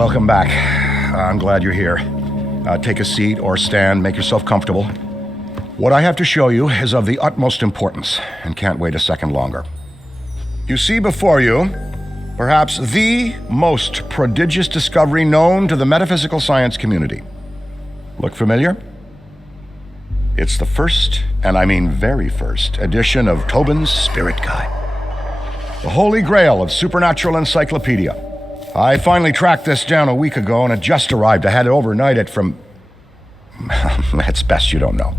Welcome back. I'm glad you're here. Take a seat or stand, make yourself comfortable. What I have to show you is of the utmost importance and can't wait a second longer. You see before you, perhaps the most prodigious discovery known to the metaphysical science community. Look familiar? It's the first, and I mean very first, edition of Topins Spirit Guide, the holy grail of supernatural encyclopedia. I finally tracked this down a week ago and it just arrived. I had to overnight it from... It's best you don't know.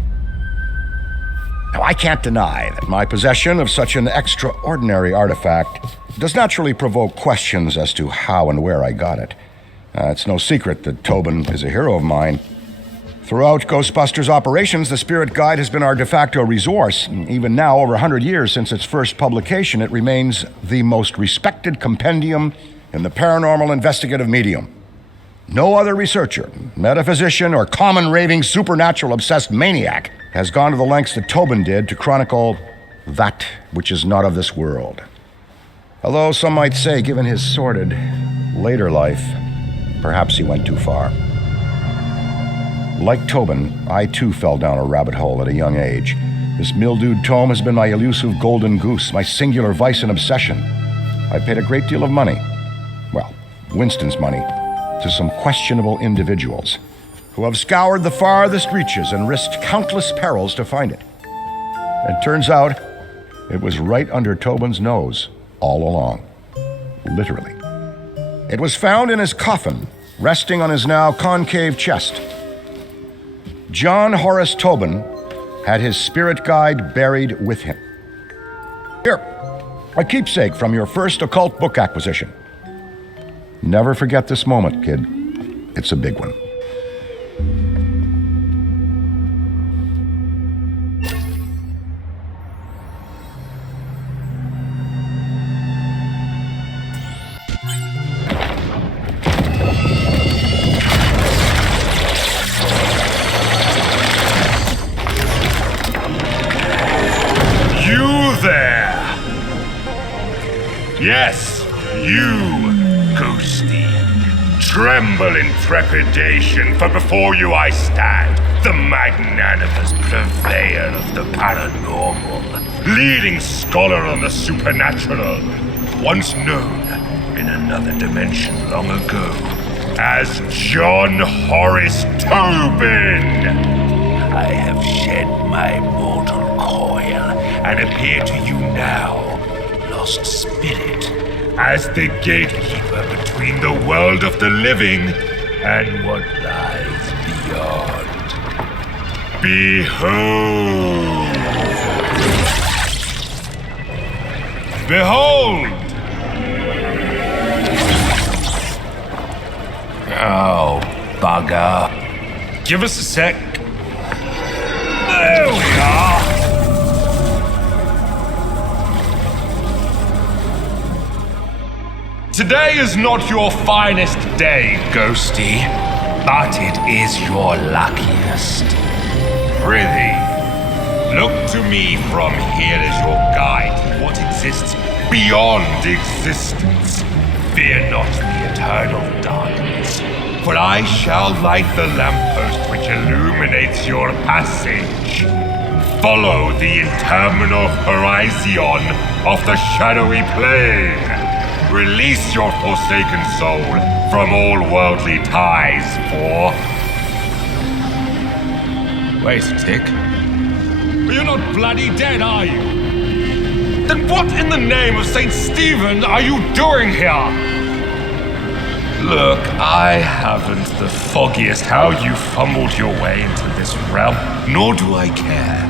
Now, I can't deny that my possession of such an extraordinary artifact does naturally provoke questions as to how and where I got it. It's no secret that Tobin is a hero of mine. Throughout Ghostbusters operations, the Spirit Guide has been our de facto resource. Even now, over 100 years since its first publication, it remains the most respected compendium in the paranormal investigative medium. No other researcher, metaphysician, or common raving supernatural obsessed maniac has gone to the lengths that Tobin did to chronicle that which is not of this world. Although some might say, given his sordid later life, perhaps he went too far. Like Tobin, I too fell down a rabbit hole at a young age. This mildewed tome has been my elusive golden goose, my singular vice and obsession. I paid a great deal of money, well, Winston's money, to some questionable individuals who have scoured the farthest reaches and risked countless perils to find it. It turns out it was right under Tobin's nose all along, literally. It was found in his coffin, resting on his now concave chest. John Horace Tobin had his Spirit Guide buried with him. Here, a keepsake from your first occult book acquisition. Never forget this moment, kid. It's a big one. You there! Yes, you! Ghosty, tremble in trepidation, for before you I stand, the magnanimous purveyor of the paranormal, leading scholar on the supernatural, once known in another dimension long ago as John Horace Tobin. I have shed my mortal coil and appear to you now, lost spirit, as the gatekeeper between the world of the living and what lies beyond. Behold! Behold! Oh, bugger. Give us a sec. There we are! Today is not your finest day, Ghosty, but it is your luckiest. Prithee, look to me from here as your guide to what exists beyond existence. Fear not the eternal darkness, for I shall light the lamppost which illuminates your passage. Follow the interminable horizon of the shadowy plane. Release your forsaken soul from all worldly ties, for... Wait a tick. You're not bloody dead, are you? Then what in the name of St. Stephen are you doing here? Look, I haven't the foggiest how you fumbled your way into this realm, nor do I care.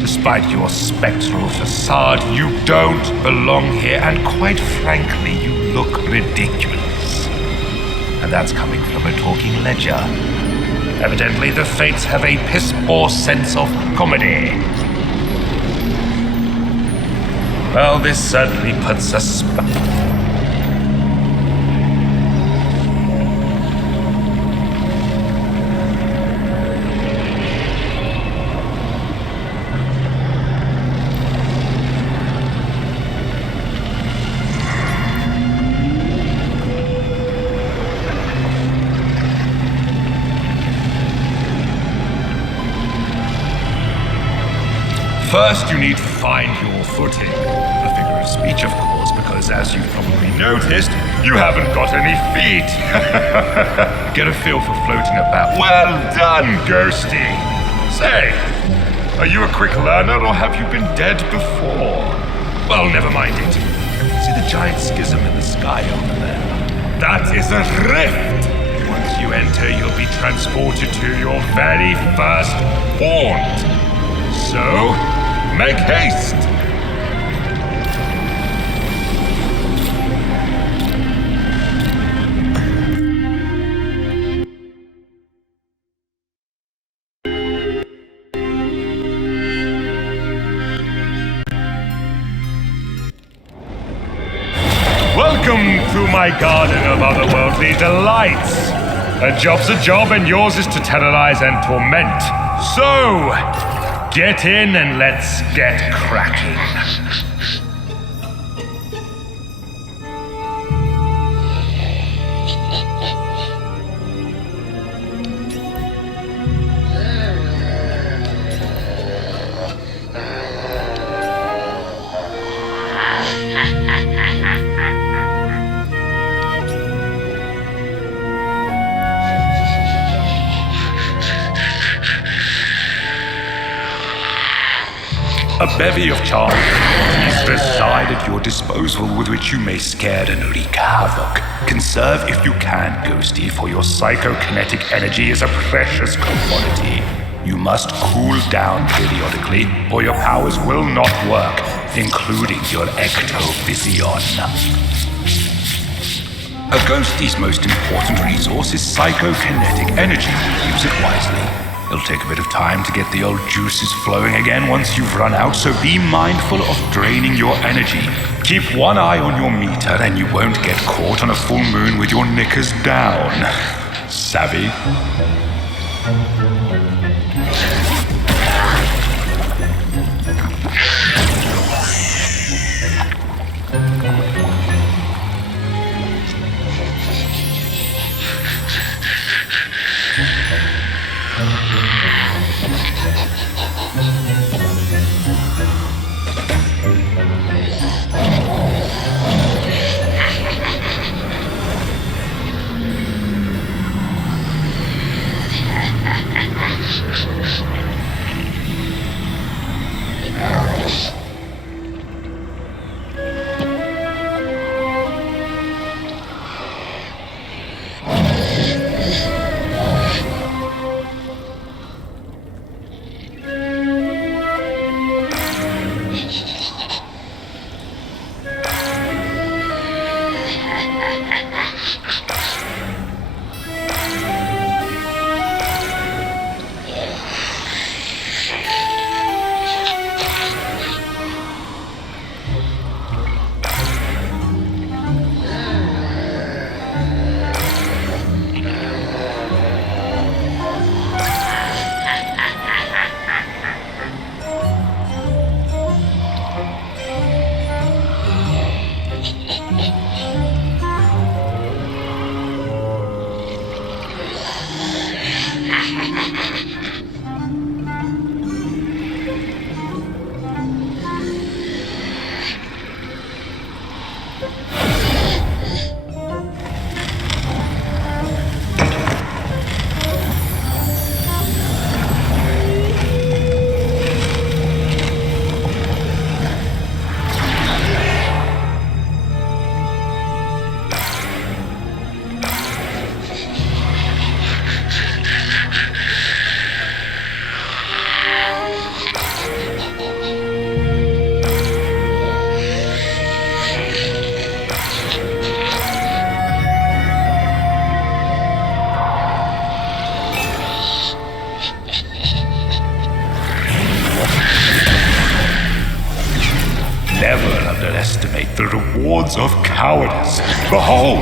Despite your spectral facade, you don't belong here, and quite frankly, you look ridiculous. And that's coming from a talking ledger. Evidently, the fates have a piss-poor sense of comedy. Well, this certainly puts a First, you need to find your footing. A figure of speech, of course, because as you've probably noticed, you haven't got any feet. Get a feel for floating about. Well done, Ghosty. Say, are you a quick learner or have you been dead before? Well, never mind it. See the giant schism in the sky over there? That is a rift. Once you enter, you'll be transported to your very first haunt. So, make haste! Welcome to my garden of otherworldly delights. A job's a job, and yours is to terrorize and torment. So, get in and let's get cracking. A bevy of charms reside at your disposal with which you may scare and wreak havoc. Conserve if you can, Ghosty, for your psychokinetic energy is a precious commodity. You must cool down periodically, or your powers will not work, including your ectovision. A Ghosty's most important resource is psychokinetic energy. Use it wisely. It'll take a bit of time to get the old juices flowing again once you've run out, so be mindful of draining your energy. Keep one eye on your meter and you won't get caught on a full moon with your knickers down. Savvy? underestimate the rewards of cowardice. Behold!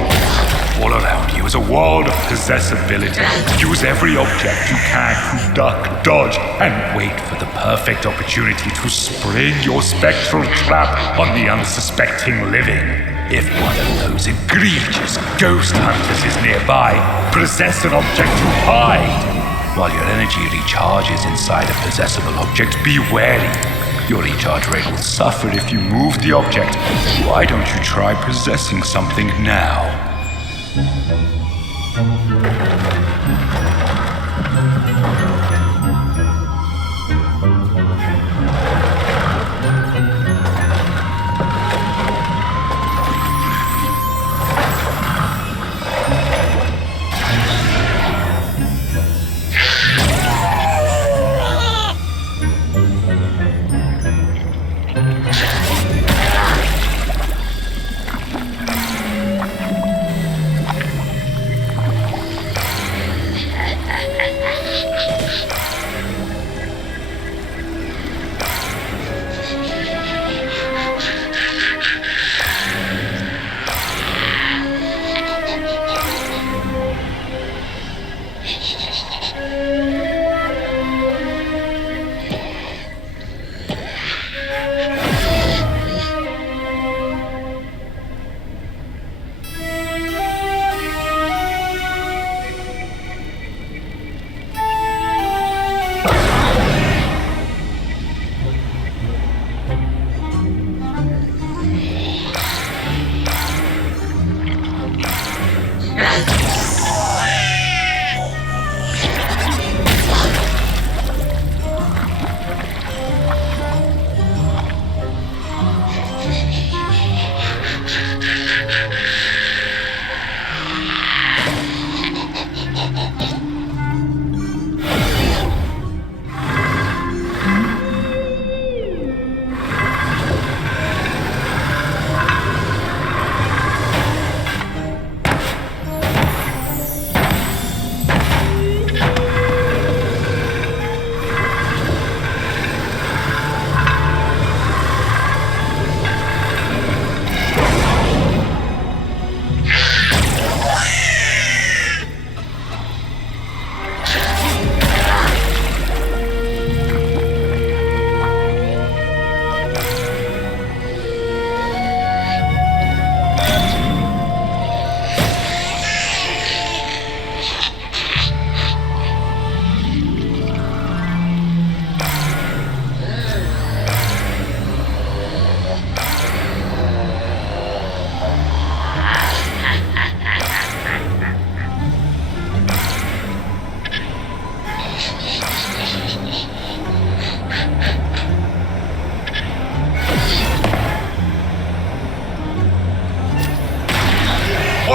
All around you is a world of possessibility. Use every object you can to duck, dodge, and wait for the perfect opportunity to spring your spectral trap on the unsuspecting living. If one of those egregious ghost hunters is nearby, possess an object to hide. While your energy recharges inside a possessible object, be wary. Your recharge rate will suffer if you move the object. Why don't you try possessing something now?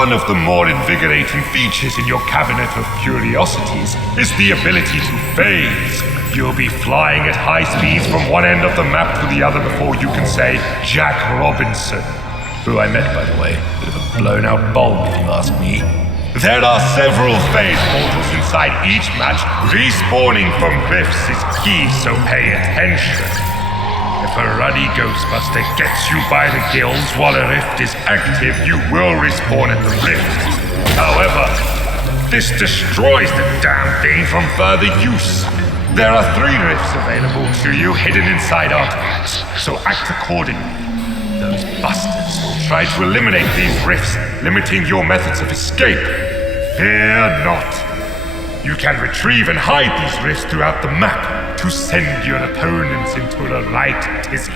One of the more invigorating features in your cabinet of curiosities is the ability to phase. You'll be flying at high speeds from one end of the map to the other before you can say Jack Robinson, who I met, by the way. Bit of a blown-out bulb, if you ask me. There are several phase portals inside each match. Respawning from rifts is key, so pay attention. If a ruddy Ghostbuster gets you by the gills while a rift is active, you will respawn at the rift. However, this destroys the damn thing from further use. There are 3 rifts available to you hidden inside artifacts, so act accordingly. Those busters will try to eliminate these rifts, limiting your methods of escape. Fear not. You can retrieve and hide these rifts throughout the map to send your opponents into a right tizzy.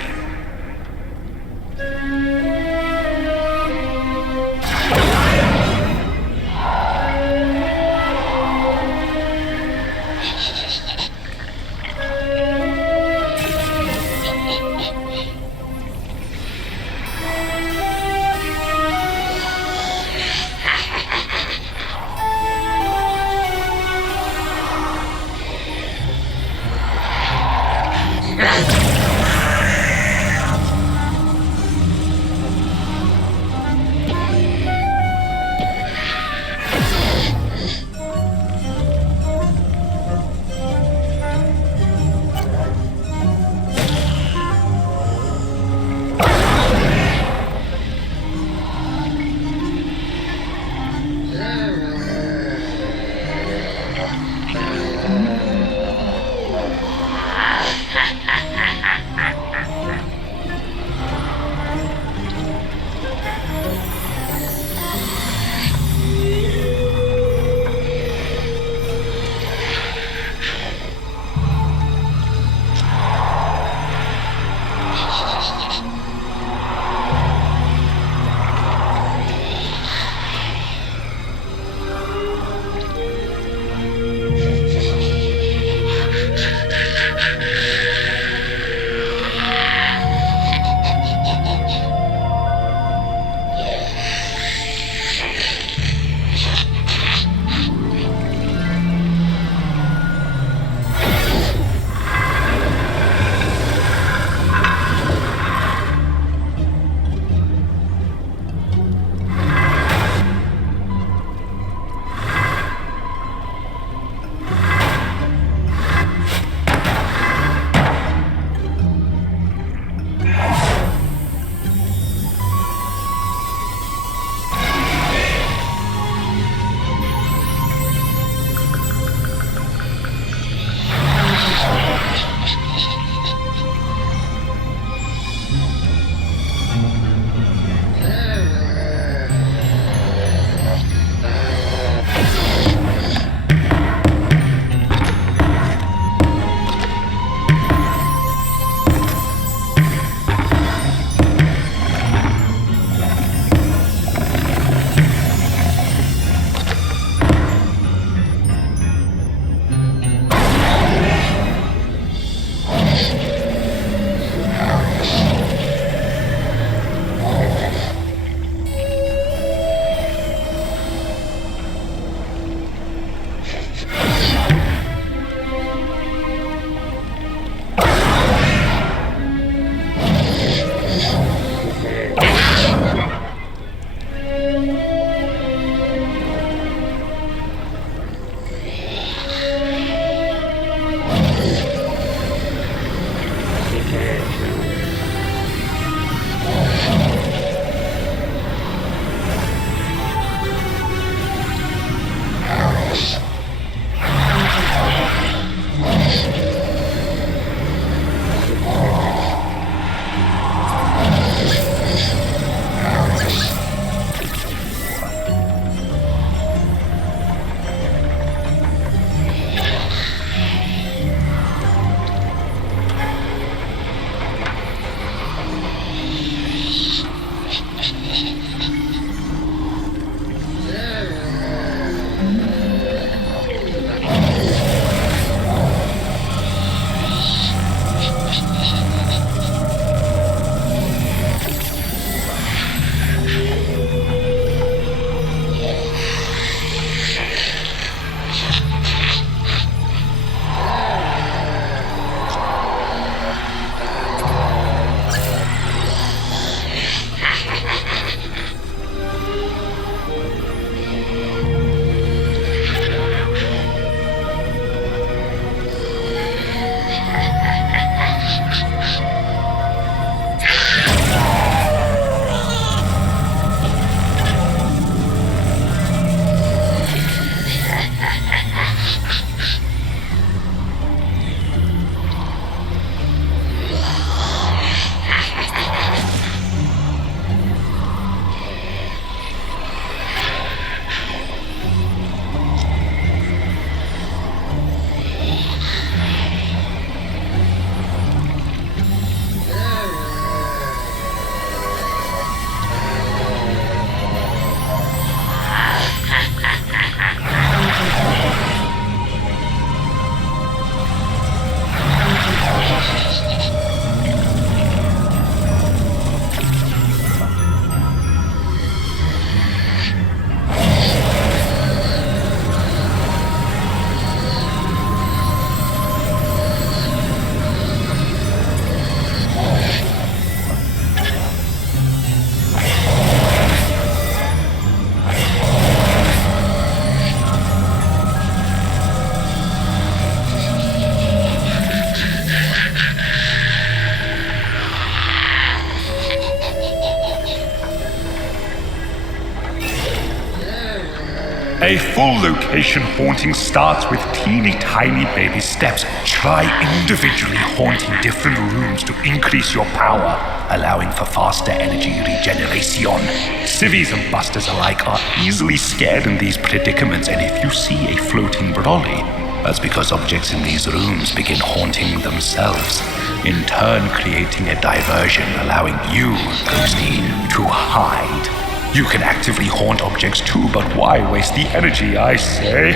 A full location haunting starts with teeny tiny baby steps. Try individually haunting different rooms to increase your power, allowing for faster energy regeneration. Civvies and busters alike are easily scared in these predicaments, and if you see a floating brolly, that's because objects in these rooms begin haunting themselves, in turn creating a diversion, allowing you, Ghosty, to hide. You can actively haunt objects too, but why waste the energy, I say?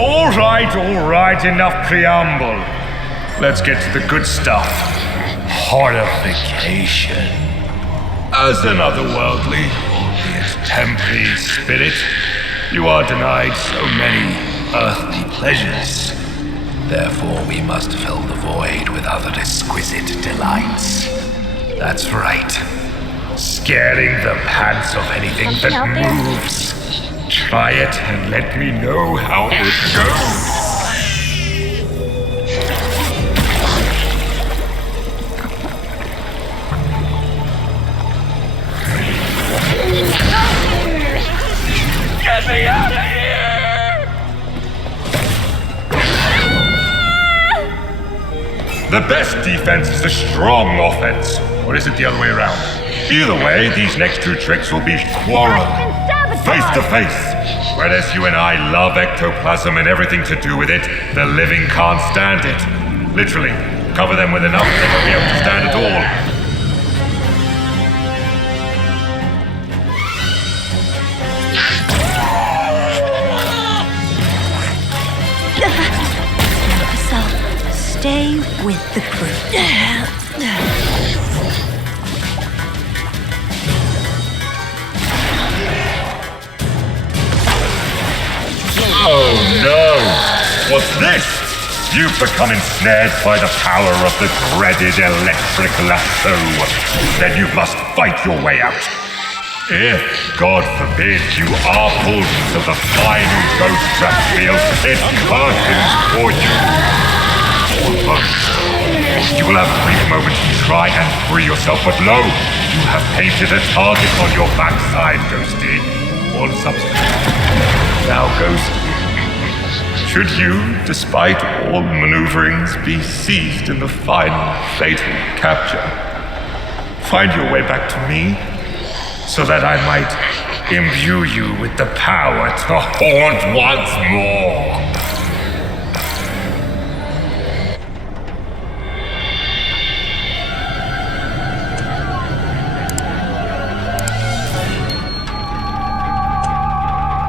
All right, enough preamble. Let's get to the good stuff. Horrification. As an otherworldly, albeit temporary spirit, you are denied so many earthly pleasures. Therefore, we must fill the void with other exquisite delights. That's right. Scaring the pants off anything that moves. Try it and let me know how it goes. Get me out of here! The best defense is a strong offense. Or is it the other way around? Either way, these next two tricks will be quarrel. Face to face. Whereas you and I love ectoplasm and everything to do with it, the living can't stand it. Literally, cover them with enough, they won't be able to stand at all. Stay with the crew. Oh no! What's this? You've become ensnared by the power of the dreaded electric lasso. Then you must fight your way out. If, God forbid, you are pulled into the final ghost trap field, it curtains for you. You will have a brief moment to try and free yourself, but lo, you have painted a target on your backside, Ghosty. All substance. Now, Ghosty, should you, despite all maneuverings, be seized in the final fatal capture, find your way back to me, so that I might imbue you with the power to haunt once more.